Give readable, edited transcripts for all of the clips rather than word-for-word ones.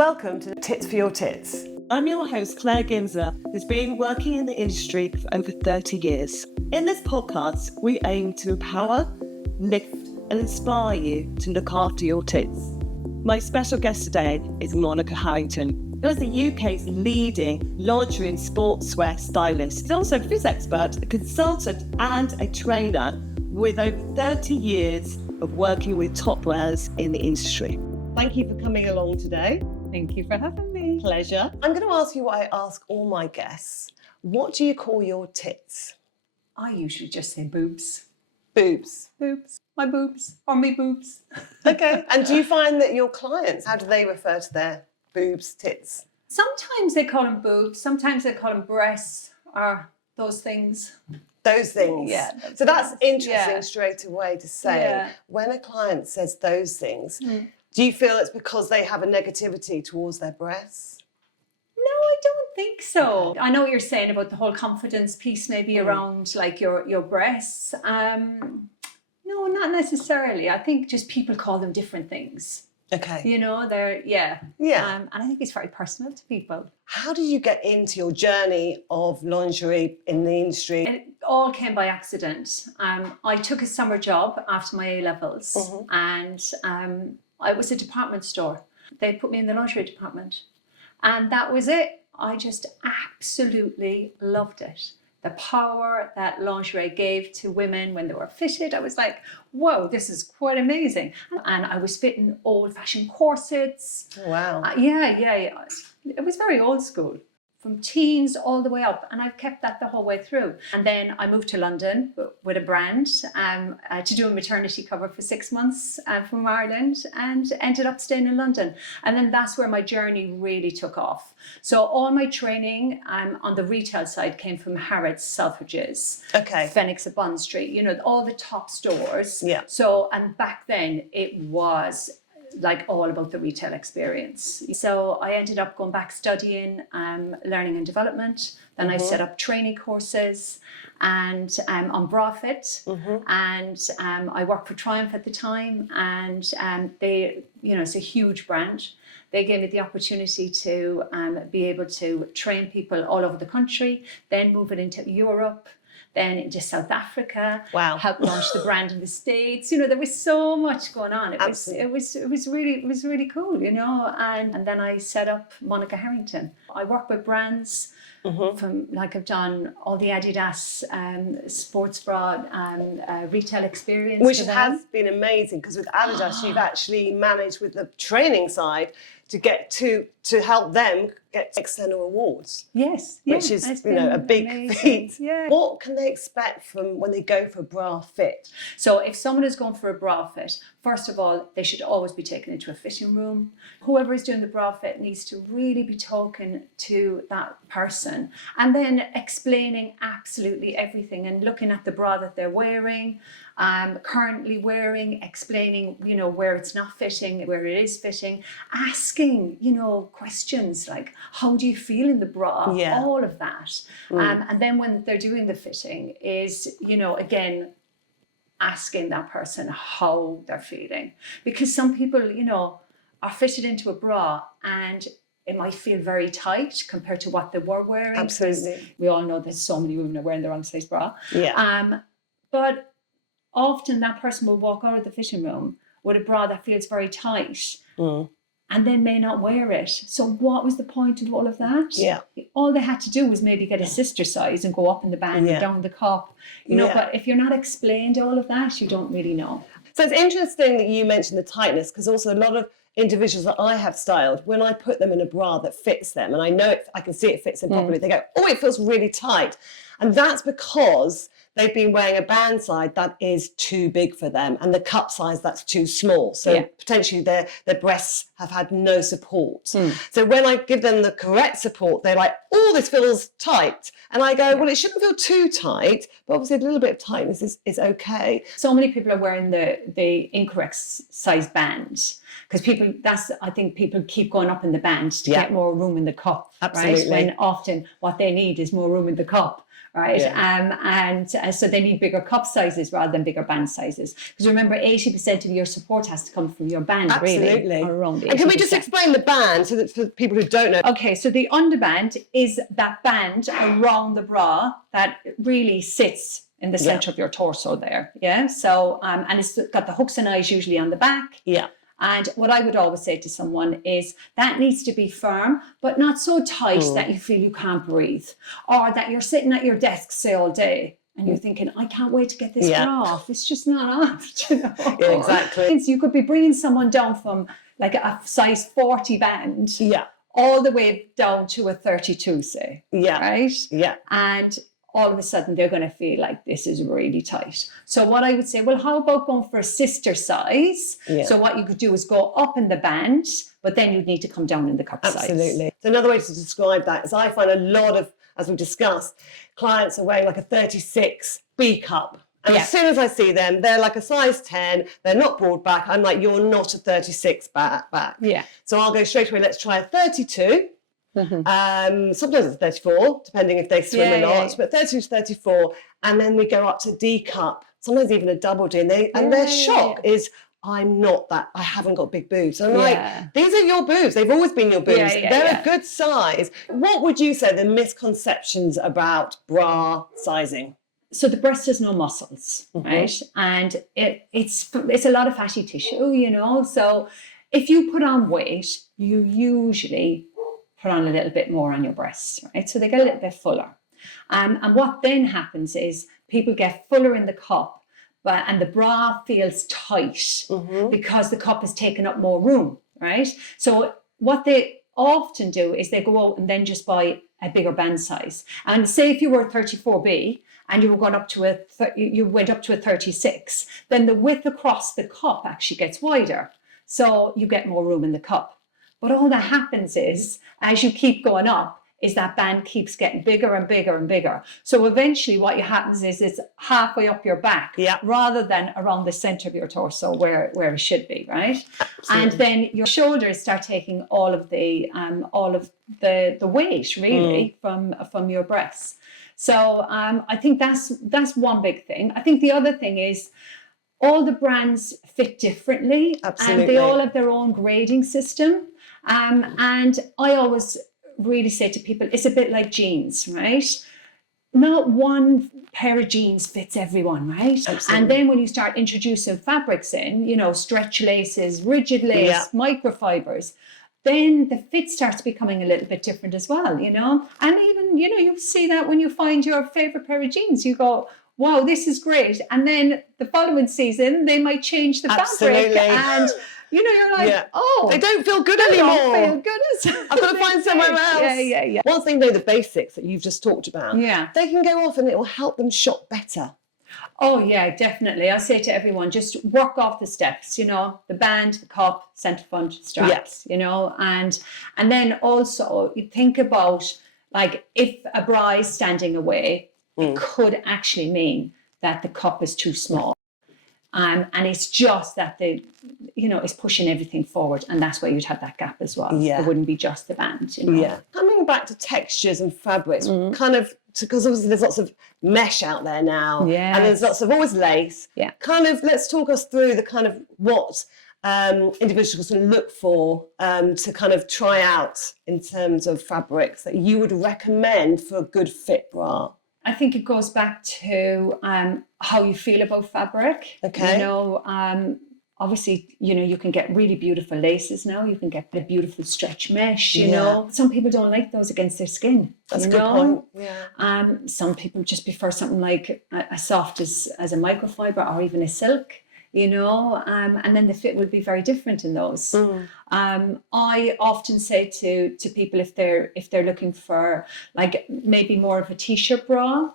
Welcome to Tits for Your Tits. I'm your host, Claire Ginzler, who's been working in the industry for over 30 years. In this podcast, we aim to empower, lift, and inspire you to look after your tits. My special guest today is Monica Harrington, who is the UK's leading lingerie and sportswear stylist. She's also a phys expert, a consultant, and a trainer with over 30 years of working with top brands in the industry. Thank you for coming along today. Thank you for having me. Pleasure. I'm going to ask you what I ask all my guests. What do you call your tits? I usually just say boobs. Boobs. Boobs. My boobs. Or me boobs. Okay. And do you find that your clients, how do they refer to their boobs, tits? Sometimes they call them boobs. Sometimes they call them breasts or those things. Those things. Yeah. So that's interesting Yeah. straight away to say. Yeah. When a client says those things, do you feel it's because they have a negativity towards their breasts? No, I don't think so. I know what you're saying about the whole confidence piece maybe around like your breasts. No, not necessarily. I think just people call them different things. Okay. You know, they're, Yeah. and I think it's very personal to people. How did you get into your journey of lingerie in the industry? It all came by accident. I took a summer job after my A-levels and it was a department store. They put me in the lingerie department and that was it. I just absolutely loved it. The power that lingerie gave to women when they were fitted, I was like, whoa, this is quite amazing. And I was fitting old-fashioned corsets. Wow. Yeah. It was very old school, from teens all the way up. And I've kept that the whole way through. And then I moved to London with a brand to do a maternity cover for 6 months from Ireland and ended up staying in London. And then that's where my journey really took off. So all my training on the retail side came from Harrods, Selfridges, Okay. Phoenix at Bond Street, you know, all the top stores. Yeah. So, and back then it was like all about the retail experience. So I ended up going back studying learning and development. Then I set up training courses and on bra fit and I worked for Triumph at the time and they, you know, it's a huge brand. They gave me the opportunity to be able to train people all over the country, then move it into Europe, then into South Africa. Wow. Help launch the brand in the States. You know, there was so much going on. It Absolutely. was really cool, you know. And then I set up Monica Harrington. I work with brands from, like I've done all the Adidas sports bra retail experience. Which for them. has been amazing because with Adidas, you've actually managed with the training side to get to help them get external awards. Yes. Which is, it's you know, a been big amazing. feat. Yeah. What can they expect from when they go for a bra fit? So if someone is going for a bra fit, first of all, they should always be taken into a fitting room. Whoever is doing the bra fit needs to really be talking to that person and then explaining absolutely everything and looking at the bra that they're wearing, currently wearing, explaining, you know, where it's not fitting, where it is fitting, asking, you know, questions like, how do you feel in the bra? Yeah. All of that. And then when they're doing the fitting is, you know, again, asking that person how they're feeling. Because some people, you know, are fitted into a bra and it might feel very tight compared to what they were wearing. Absolutely. We all know that so many women are wearing the wrong size bra. Yeah. But often that person will walk out of the fitting room with a bra that feels very tight and then may not wear it. So what was the point of all of that? Yeah. All they had to do was maybe get a sister size and go up in the band and down the cup. You know, but if you're not explained all of that, you don't really know. So it's interesting that you mentioned the tightness because also a lot of individuals that I have styled, when I put them in a bra that fits them and I know I can see it fits them properly, they go, oh, it feels really tight. And that's because they've been wearing a band side that is too big for them and the cup size that's too small. So potentially their breasts have had no support. So when I give them the correct support, they're like, oh, this feels tight. And I go, well, it shouldn't feel too tight, but obviously a little bit of tightness is okay. So many people are wearing the incorrect size band because I think people keep going up in the band to get more room in the cup. Absolutely. Right? When often what they need is more room in the cup right? Yeah. So they need bigger cup sizes rather than bigger band sizes. Because remember, 80% of your support has to come from your band, Absolutely. really, or around 80%. And can we just explain the band so that for people who don't know? Okay, so the underband is that band around the bra that really sits in the center of your torso there. Yeah. So, and it's got the hooks and eyes usually on the back. Yeah. And what I would always say to someone is that needs to be firm, but not so tight that you feel you can't breathe, or that you're sitting at your desk, say, all day, and you're thinking, I can't wait to get this bra off. It's just not off. You know? Yeah, exactly. You could be bringing someone down from like a size 40 band all the way down to a 32, say. Yeah. Right? Yeah. And all of a sudden they're going to feel like this is really tight. So what I would say, well, how about going for a sister size? Yeah. So what you could do is go up in the band, but then you'd need to come down in the cup size. Absolutely. So another way to describe that is I find a lot of, as we discussed, clients are wearing like a 36 B cup. And as soon as I see them, they're like a size 10, they're not broad back. I'm like, you're not a 36 back. Yeah. So I'll go straight away, let's try a 32. Sometimes it's 34, depending if they swim or not, but 32 to 34, and then we go up to D cup, sometimes even a double D, and their shock is, I'm not that, I haven't got big boobs. And I'm like, these are your boobs, they've always been your boobs, they're a good size. What would you say the misconceptions about bra sizing? So the breast has no muscles, right? And it's a lot of fatty tissue, you know, so if you put on weight, you usually put on a little bit more on your breasts, right? So they get a little bit fuller. And what then happens is people get fuller in the cup, and the bra feels tight because the cup has taken up more room, right? So what they often do is they go out and then just buy a bigger band size. And say if you were a 34B and you were going up to you went up to a 36, then the width across the cup actually gets wider. So you get more room in the cup. But all that happens is, as you keep going up, is that band keeps getting bigger and bigger and bigger. So eventually what happens is it's halfway up your back rather than around the center of your torso where it should be, right? Absolutely. And then your shoulders start taking all of the weight really from your breasts. So I think that's one big thing. I think the other thing is all the brands fit differently. Absolutely. And they all have their own grading system. And I always really say to people, it's a bit like jeans, right? Not one pair of jeans fits everyone, right? Absolutely. And then when you start introducing fabrics in, you know, stretch laces, rigid lace, microfibers, then the fit starts becoming a little bit different as well, you know? And even, you know, you see that when you find your favorite pair of jeans, you go, wow, this is great. And then the following season, they might change the fabric. And you know, you're like, they don't feel good anymore. They don't feel good. I've got to find somewhere else. Yeah. Once they know the basics that you've just talked about, they can go off and it will help them shop better. Oh, yeah, definitely. I say to everyone, just work off the steps, you know, the band, the cup, centre front, straps, you know, and then also you think about, like, if a bra is standing away, it could actually mean that the cup is too small. And it's just that it's pushing everything forward, and that's why you'd have that gap as well. It wouldn't be just the band, you know. Yeah. Coming back to textures and fabrics, kind of, because obviously there's lots of mesh out there now, and there's lots of always lace. Yeah. Kind of, let's talk us through the kind of what individuals can look for to kind of try out in terms of fabrics that you would recommend for a good fit bra. I think it goes back to how you feel about fabric. Okay. You know, obviously, you know, you can get really beautiful laces now. You can get the beautiful stretch mesh, you know. Some people don't like those against their skin. That's a good point. Yeah. Some people just prefer something like as soft as a microfiber or even a silk, you know, and then the fit would be very different in those. I often say to people if they're looking for like maybe more of a t-shirt bra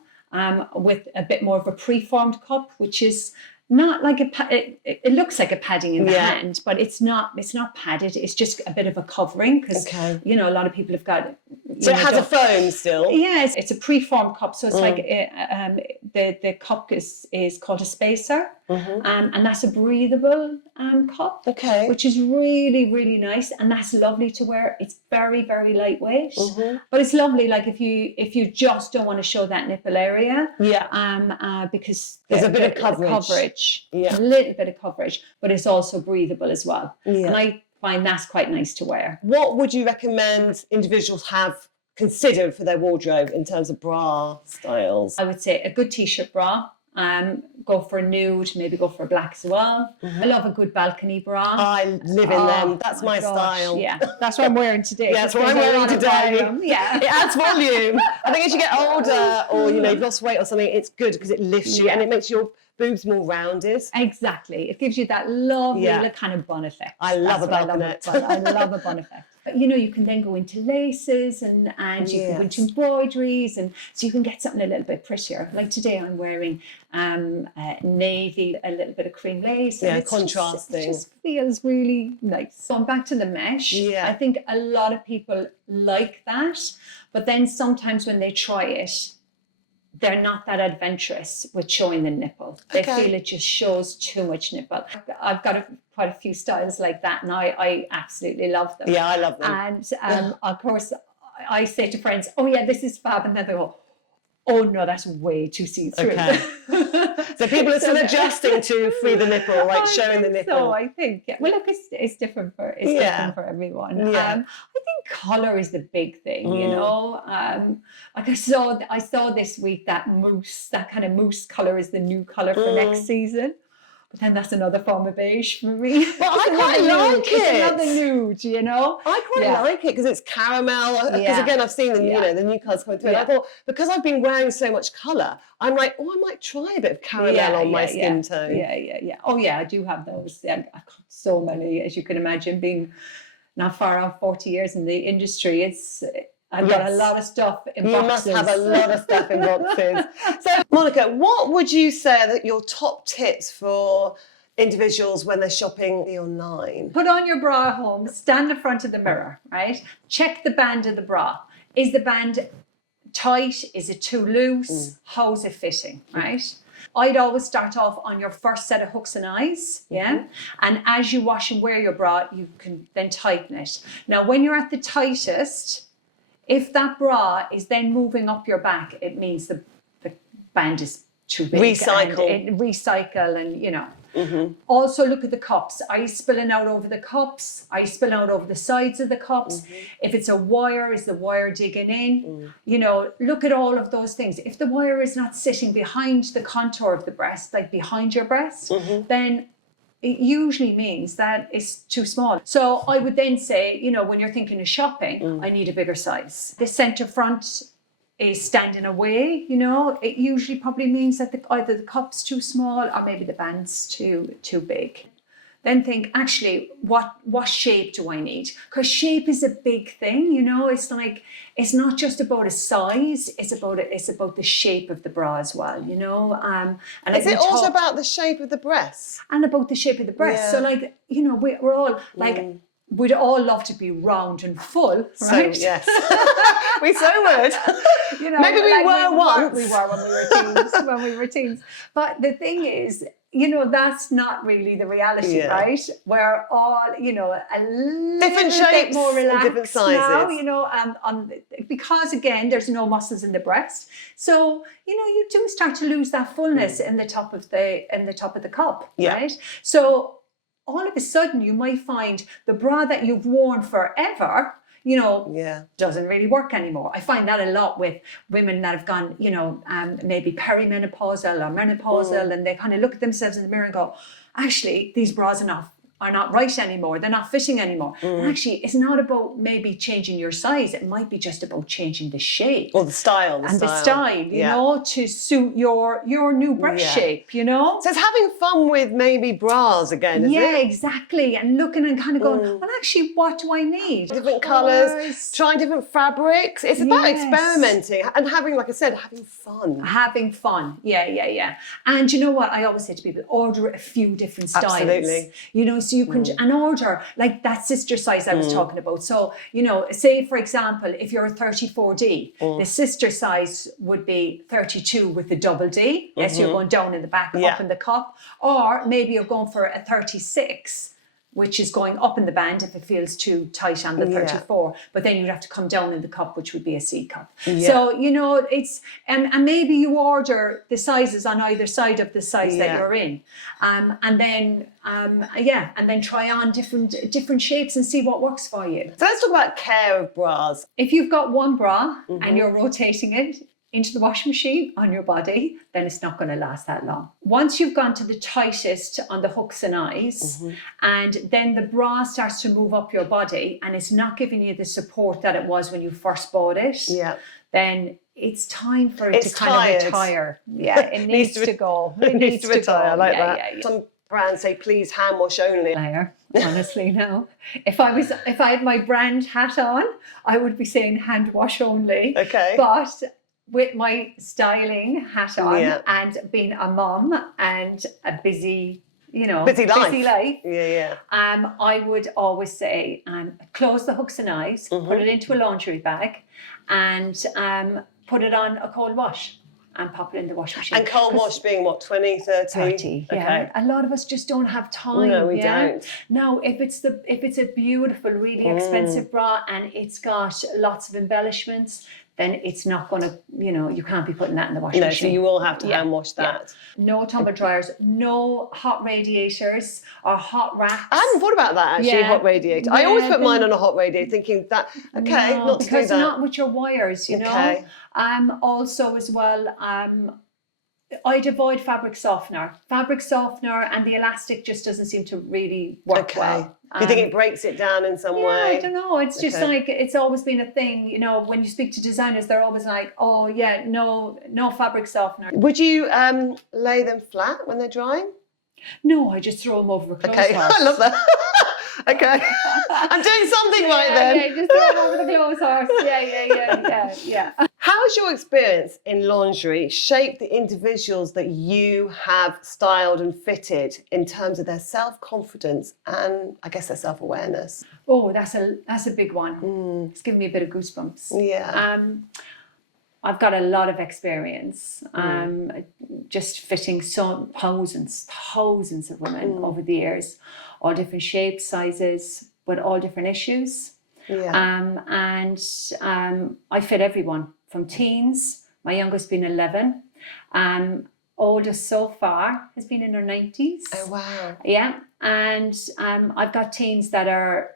with a bit more of a preformed cup, which is not like it looks like a padding in the hand, but it's not padded. It's just a bit of a covering because you know, a lot of people have got So it has a foam still? Yes, it's a preformed cup. So it's like the cup is called a spacer. And that's a breathable cup, which is really, really nice. And that's lovely to wear. It's very, very lightweight. But it's lovely, like if you just don't want to show that nipple area. Because there's a bit of coverage. A little bit of coverage, but it's also breathable as well. And I find that's quite nice to wear. What would you recommend individuals have considered for their wardrobe in terms of bra styles? I would say a good t-shirt bra. Go for a nude, maybe go for a black as well. I love a good balcony bra. I live in them. That's my style. Yeah, that's what I'm wearing today. Yeah, that's what I'm wearing today. Yeah, it adds volume. I think as you get older, or you've lost weight or something, it's good because it lifts you and it makes your boobs more rounded. Exactly. It gives you that lovely kind of bun effect. I love a balconette. I love a bun effect. But you can then go into laces and you can go into embroideries, and so you can get something a little bit prettier. Like today I'm wearing navy, a little bit of cream lace. Yeah, and contrasting. It just feels really nice. So I'm back to the mesh. Yeah. I think a lot of people like that, but then sometimes when they try it, they're not that adventurous with showing the nipple. They feel it just shows too much nipple. I've got quite a few styles like that, and I absolutely love them. Yeah, I love them. And of course, I say to friends, "Oh yeah, this is fab," and then they go, "Oh no, that's way too see-through." Okay. So people are still adjusting to free the nipple, like showing the nipple. So I think, well, look, it's different for different for everyone. Yeah. I think colour is the big thing, you know. Like I saw this week that kind of mousse colour is the new colour for next season. But then that's another form of beige for me. But I quite like it. It's another nude, you know. I quite like it because it's caramel. Because again, I've seen the new colours coming through. And I thought, because I've been wearing so much colour, I'm like, I might try a bit of caramel on my skin tone. Yeah. Oh yeah, I do have those. Yeah, I've got so many, as you can imagine, being not far off 40 years in the industry. I've got a lot of stuff in boxes. You must have a lot of stuff in boxes. So, Monica, what would you say are your top tips for individuals when they're shopping online? Put on your bra at home, stand in front of the mirror, right? Check the band of the bra. Is the band tight? Is it too loose? How's it fitting, right? I'd always start off on your first set of hooks and eyes, and as you wash and wear your bra, you can then tighten it. Now, when you're at the tightest, if that bra is then moving up your back, it means the band is too big. Recycle and Also look at the cups. Are you spilling out over the cups? Are you spilling out over the sides of the cups? If it's a wire, is the wire digging in? Look at all of those things. If the wire is not sitting behind the contour of the breast, like behind your breast, then it usually means that it's too small. So I would then say, when you're thinking of shopping, I need a bigger size. The centre front is standing away, it usually probably means that either the cup's too small or maybe the band's too big. Then think, actually, what shape do I need? Because shape is a big thing, It's like, it's not just about a size, it's about the shape of the bra as well, And is it also about the shape of the breast? And about the shape of the breast. So like, we're all like, we'd all love to be round and full, right? So, yes. We so would. Maybe we were once. We were when we were teens. But the thing is, that's not really the reality, right? We're all, a little different shapes, bit more relaxed different sizes. now, because again, there's no muscles in the breast. So, you do start to lose that fullness in the top of the cup, right? So all of a sudden you might find the bra that you've worn forever, doesn't really work anymore. I find that a lot with women that have gone, maybe perimenopausal or menopausal, and they kind of look at themselves in the mirror and go, actually, these bras are not right anymore. They're not fitting anymore. And actually, it's not about maybe changing your size. It might be just about changing the shape. Or the style. The style, to suit your new breast shape, So it's having fun with maybe bras again, isn't it? Yeah, exactly. And looking and kind of going, well, actually, what do I need? Different colours, trying different fabrics. It's about experimenting and having, like I said, having fun. Having fun. Yeah. And you know what? I always say to people, order a few different styles. Absolutely. so you can and order like that sister size I was talking about. So, you know, say for example, if you're a 34D, the sister size would be 32 with the double D. Yes, you're going down in the back, up in the cup. Or maybe you're going for a 36, which is going up in the band if it feels too tight on the 34. But then you'd have to come down in the cup, which would be a C cup. Yeah. So, you know, it's, and maybe you order the sizes on either side of the size that you're in. And then try on different shapes and see what works for you. So let's talk about care of bras. If you've got one bra and you're rotating it into the washing machine on your body, then it's not going to last that long. Once you've gone to the tightest on the hooks and eyes, and then the bra starts to move up your body and it's not giving you the support that it was when you first bought it, then it's time for it to kind of retire. Yeah, it needs to go. It needs to retire. I like that. Some brands say, please, hand wash only. Claire, honestly, no. If I had my brand hat on, I would be saying hand wash only. Okay. But with my styling hat on and being a mum and a busy life. I would always say, close the hooks and eyes, put it into a laundry bag, and put it on a cold wash and pop it in the washing machine. And cold wash being what, 20, 30? 30, yeah. Okay. A lot of us just don't have time. No, we don't. Now, if it's a beautiful, really expensive bra and it's got lots of embellishments, then it's not going to, you can't be putting that in the washing machine. So you will have to hand wash that. No tumble dryers, no hot radiators or hot racks. I hadn't thought about that actually, hot radiator. I always put mine on a hot radiator thinking that, not to do that. Because not with your wires, you know. Also as well, I'd avoid fabric softener. Fabric softener and the elastic just doesn't seem to really work well. Do you think it breaks it down in some way? I don't know. It's just like, it's always been a thing. You know, when you speak to designers, they're always like, oh yeah, no fabric softener. Would you lay them flat when they're drying? No, I just throw them over a clothes horse. I love that. Okay. I'm doing something right then. Yeah, just throw them over the clothes horse. Yeah. How has your experience in lingerie shaped the individuals that you have styled and fitted in terms of their self-confidence and, I guess, their self-awareness? Oh, that's a big one. It's giving me a bit of goosebumps. Yeah. I've got a lot of experience just fitting thousands of women over the years, all different shapes, sizes, but all different issues. Yeah. I fit everyone from teens. My youngest being 11. Oldest so far has been in her 90s. Oh wow. Yeah, and I've got teens that are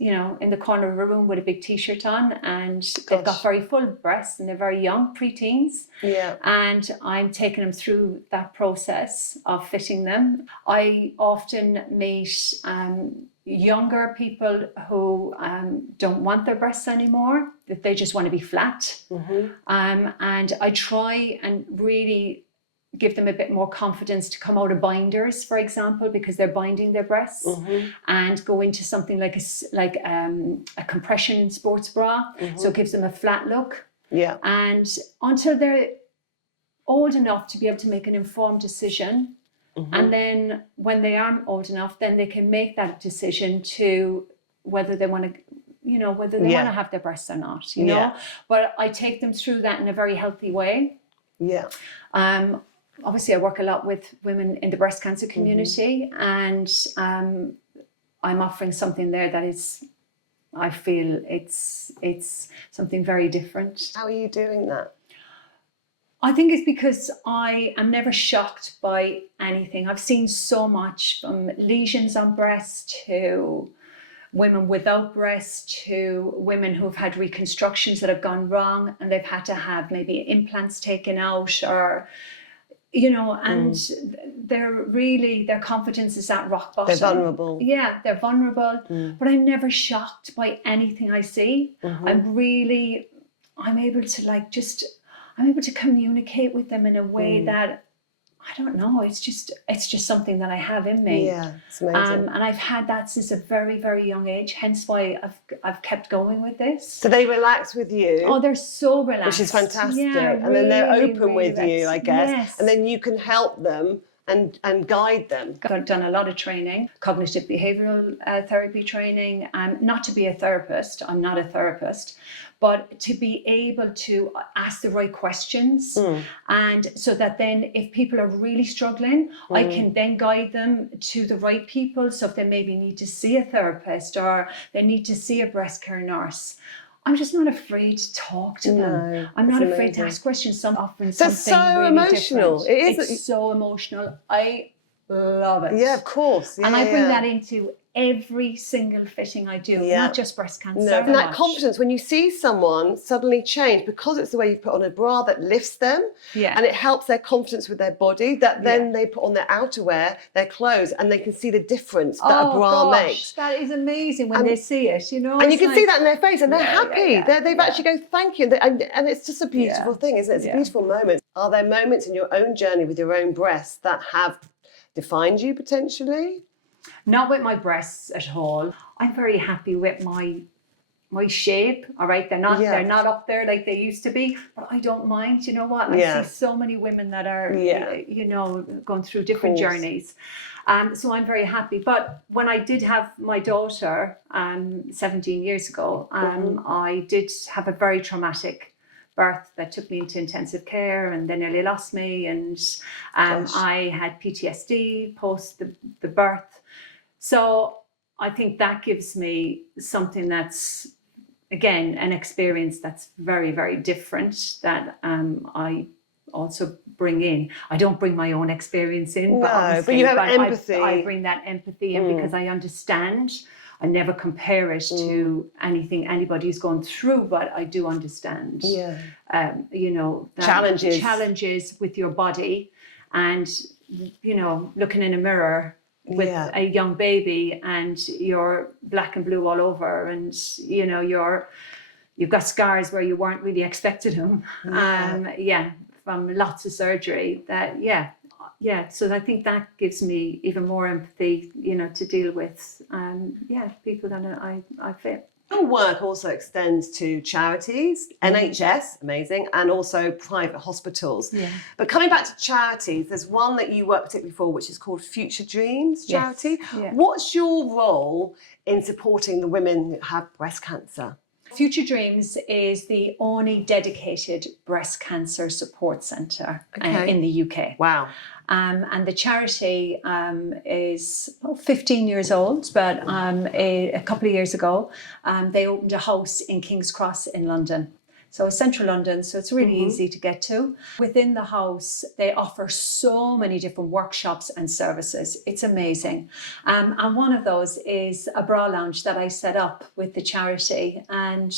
in the corner of a room with a big t-shirt on, and they've got very full breasts and they're very young, pre-teens. Yeah. And I'm taking them through that process of fitting them. I often meet younger people who don't want their breasts anymore, that they just want to be flat. And I try and really give them a bit more confidence to come out of binders, for example, because they're binding their breasts, and go into something like a compression sports bra. So it gives them a flat look. Yeah. And until they're old enough to be able to make an informed decision, and then when they are old enough, then they can make that decision to whether they want to, whether they want to have their breasts or not, you know. But I take them through that in a very healthy way. Yeah. Obviously, I work a lot with women in the breast cancer community, and I'm offering something there that is, I feel it's something very different. How are you doing that? I think it's because I am never shocked by anything. I've seen so much, from lesions on breast to women without breast to women who've had reconstructions that have gone wrong and they've had to have maybe implants taken out, or and their confidence is at rock bottom. They're vulnerable. Yeah, they're vulnerable. But I'm never shocked by anything I see. I'm able to communicate with them in a way that, I don't know, it's just something that I have in me. Yeah, it's amazing. And I've had that since a very, very young age, hence why I've kept going with this. So they relax with you? Oh, they're so relaxed. Which is fantastic. Yeah, and then they're open really with you, I guess. Yes. And then you can help them and guide them. I've done a lot of training, cognitive behavioral therapy training, not to be a therapist, I'm not a therapist, but to be able to ask the right questions. And so that then if people are really struggling, I can then guide them to the right people. So if they maybe need to see a therapist or they need to see a breast care nurse, I'm just not afraid to talk to them. No, I'm not it's afraid to amazing. ask questions. Some often So something it's so really emotional. different. It is. It's so emotional. I love it. Yeah, of course. Yeah, And I bring yeah. that into every single fitting I do, Yeah. not just breast cancer. No, and that confidence when you see someone suddenly change because it's the way you put on a bra that lifts them, Yeah. and it helps their confidence with their body. That then they put on their outerwear, their clothes, and they can see the difference that a bra makes. That is amazing when they see it, you know. And you can see that in their face, and they're Yeah, happy. yeah, yeah, They've actually go thank you, and it's just a beautiful thing, isn't it? It's a beautiful moment. Are there moments in your own journey with your own breasts that have defined you potentially? Not with my breasts at all. I'm very happy with my shape. All right, they're not up there like they used to be, but I don't mind. You know what? I see so many women that are you know, going through different journeys. So I'm very happy. But when I did have my daughter 17 years ago, I did have a very traumatic birth that took me into intensive care, and they nearly lost me, and I had PTSD post the birth. So I think that gives me something that's, again, an experience that's very, very different that I also bring in. I don't bring my own experience in, but you have empathy. I bring that empathy in because I understand. I never compare it to anything anybody's gone through, but I do understand. Yeah. You know, challenges with your body, and you know, looking in a mirror with a young baby and you're black and blue all over, and you know you've got scars where you weren't really expecting them. From lots of surgery. So I think that gives me even more empathy, you know, to deal with people that I fit. Your work also extends to charities, NHS, amazing, and also private hospitals. Yeah. But coming back to charities, there's one that you work particularly for, which is called Future Dreams charity. Yes. Yeah. What's your role in supporting the women who have breast cancer? Future Dreams is the only dedicated breast cancer support centre in the UK. Wow. And the charity is 15 years old, but a couple of years ago, they opened a house in King's Cross in London. So central London, so it's really easy to get to. Within the house, they offer so many different workshops and services. It's amazing. And one of those is a bra lounge that I set up with the charity. And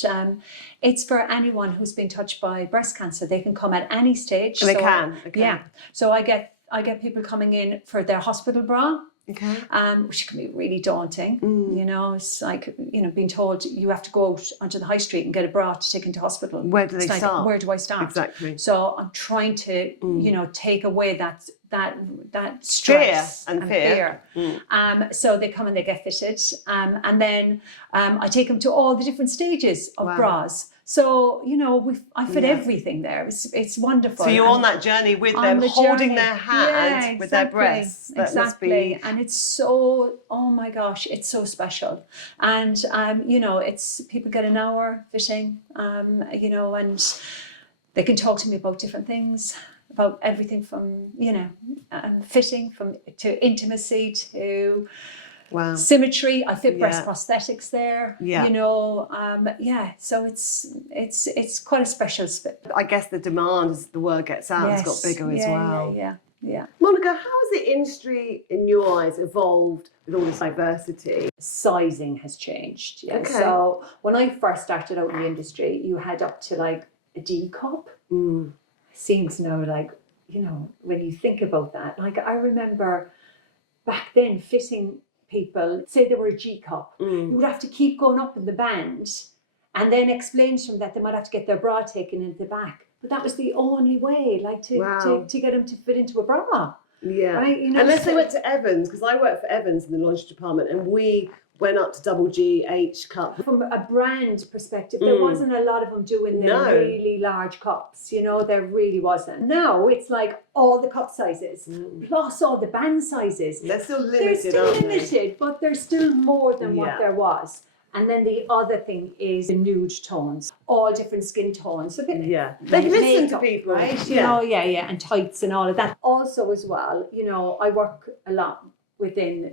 it's for anyone who's been touched by breast cancer. They can come at any stage. They can. Okay. Yeah. So I get people coming in for their hospital bra. Okay. Which can be really daunting. You know, it's like, you know, being told you have to go out onto the high street and get a bra to take into hospital. Where do they start? Where do I start? Exactly. So I'm trying to, you know, take away that stress and fear. So they come and they get fitted, and then I take them to all the different stages of bras. So, you know, I fit everything there. It's wonderful. So you're on that journey with them, holding their hand with their breasts. That must be... And it's so, oh my gosh, it's so special. And, you know, it's people get an hour fitting, you know, and they can talk to me about different things, about everything from, you know, fitting to intimacy to... Wow. Symmetry. I fit breast prosthetics there. Yeah. You know, so it's quite a special spit. I guess the demand, as the word gets out, has got bigger as well. Yeah. Monica, how has the industry, in your eyes, evolved with all this diversity? Sizing has changed. Yeah. Okay. So when I first started out in the industry, you had up to like a D cup. Seems now like, you know, when you think about that, like I remember back then fitting people, say they were a G cup, you would have to keep going up in the band and then explain to them that they might have to get their bra taken into the back. But that was the only way, like to get them to fit into a bra. Yeah. Right? You know, unless they went to Evans, because I worked for Evans in the lingerie department, and we went up to double G, H cup. From a brand perspective, there wasn't a lot of them doing the really large cups, you know, there really wasn't. Now it's like all the cup sizes, plus all the band sizes. They're still limited, but there's still more than what there was. And then the other thing is the nude tones, all different skin tones. So they listen to people, right? You know, and tights and all of that. Also, as well, you know, I work a lot within,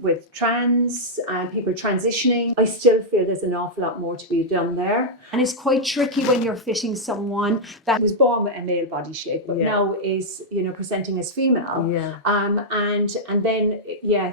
with trans people transitioning. I still feel there's an awful lot more to be done there. And it's quite tricky when you're fitting someone that was born with a male body shape, but now is, presenting as female. And then,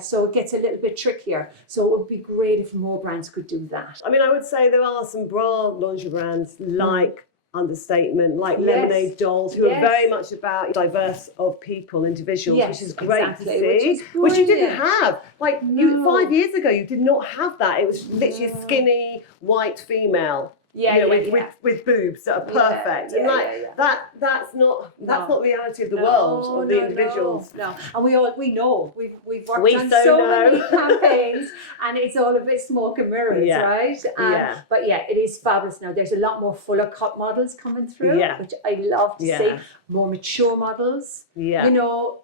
so it gets a little bit trickier. So it would be great if more brands could do that. I mean, I would say there are some bra lingerie brands like Understatement, like Lemonade Dolls, who are very much about diverse of people, individuals, which is great to see, which you didn't have. Like 5 years ago, you did not have that. It was literally a skinny white female. With boobs that are perfect, and that's not the reality of the world or the individuals. No, and we know we've worked on so many campaigns, and it's all a bit smoke and mirrors, right? But it is fabulous now. There's a lot more fuller cut models coming through, which I love to see. More mature models,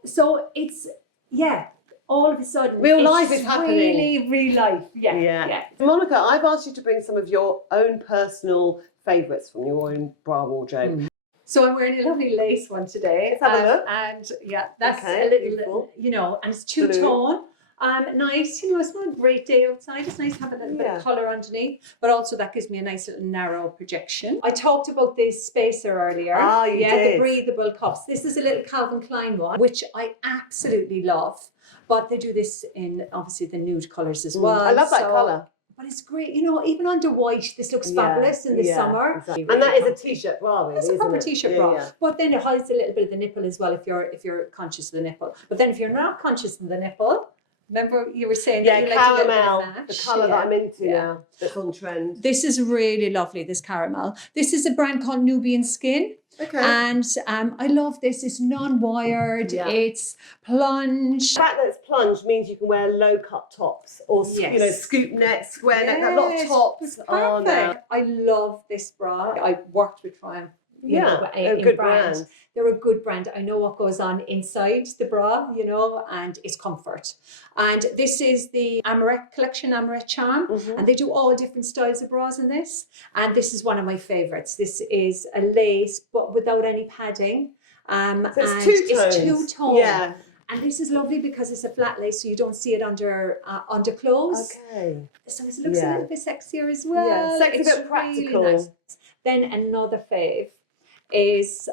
so it's all of a sudden, real life is happening. Really, real life. Yeah. Monica, I've asked you to bring some of your own personal favourites from your own bra wardrobe. So I'm wearing a lovely lace one today. Let's have a look. And that's a little, beautiful. And it's two-tone. Nice, it's not a great day outside. It's nice to have a little bit of colour underneath, but also that gives me a nice little narrow projection. I talked about this spacer earlier. You did. The breathable cups. This is a little Calvin Klein one, which I absolutely love. But they do this in, obviously, the nude colours as well. I love that colour. But it's great, even under white, this looks fabulous in the summer. Exactly. And that is a t-shirt bra, really, it's a proper t-shirt bra. But then it hides a little bit of the nipple as well if you're conscious of the nipple. But then if you're not conscious of the nipple, remember you were saying that you like a little bit of match. The colour that I'm into now, that's on trend. This is really lovely, this caramel. This is a brand called Nubian Skin. Okay. And I love this. It's non-wired. It's plunge. The fact that it's plunge means you can wear low-cut tops or scoop neck, square neck. A lot of tops on there. I love this bra. I worked with Triumph. They're a good brand. They're a good brand. I know what goes on inside the bra, and it's comfort. And this is the Amorette collection, Amorette Charm, and they do all different styles of bras in this. And this is one of my favorites. This is a lace, but without any padding. So it's two-tone. Yeah. And this is lovely because it's a flat lace, so you don't see it under clothes. Okay. So it looks a little bit sexier as well. Yeah, sexy but practical. Really nice. Then another fave is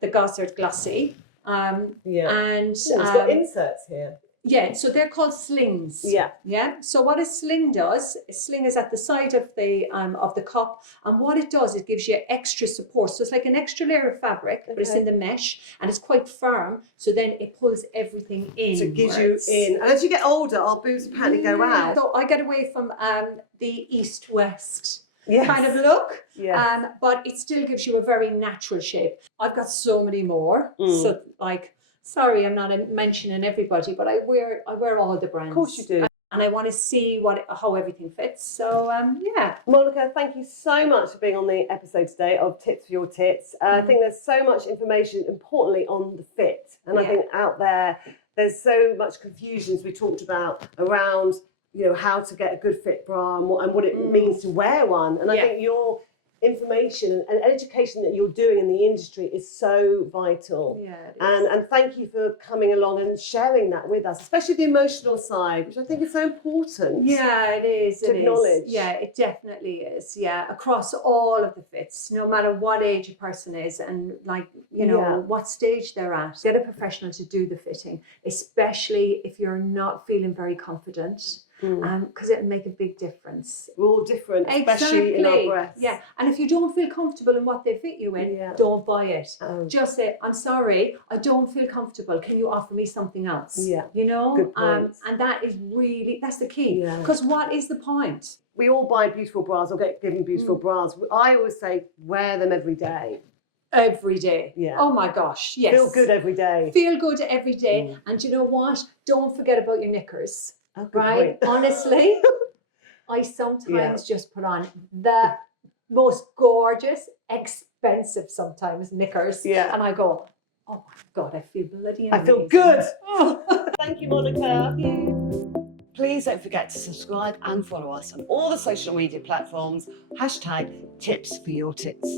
the Gossard Glossy. And it's got inserts here. Yeah, so they're called slings. Yeah. So what a sling does, a sling is at the side of the cup, and what it does, it gives you extra support. So it's like an extra layer of fabric, but it's in the mesh, and it's quite firm. So then it pulls everything in. So it gives you in. And as you get older, our boobs apparently go out. So I get away from the east-west kind of look, but it still gives you a very natural shape. I've got so many more. So sorry, I'm not mentioning everybody, but I wear all the brands. Of course you do. And I want to see how everything fits. So Monica, thank you so much for being on the episode today of Tips for Your Tits. I think there's so much information, importantly, on the fit, and I think out there's so much confusion, as we talked about, around how to get a good fit bra and what it means to wear one. And I think your information and education that you're doing in the industry is so vital. And thank you for coming along and sharing that with us, especially the emotional side, which I think is so important. It is. To acknowledge. It definitely is. Across all of the fits, no matter what age a person is and what stage they're at. Get a professional to do the fitting, especially if you're not feeling very confident. Because it'll make a big difference. We're all different, especially in our breasts. And if you don't feel comfortable in what they fit you in, don't buy it. Just say, I'm sorry, I don't feel comfortable. Can you offer me something else? Good point. And that is that's the key. Because what is the point? We all buy beautiful bras or get given beautiful bras. I always say, wear them every day. Every day. Oh my gosh, yes. Feel good every day. Feel good every day. And you know what? Don't forget about your knickers. Oh, good right? point. Honestly, I sometimes Yeah. just put on the most gorgeous, expensive sometimes knickers. Yeah. And I go, oh my God, I feel bloody I feel amazing. good. Thank you, Monica. Please don't forget to subscribe and follow us on all the social media platforms. #tips for your tits.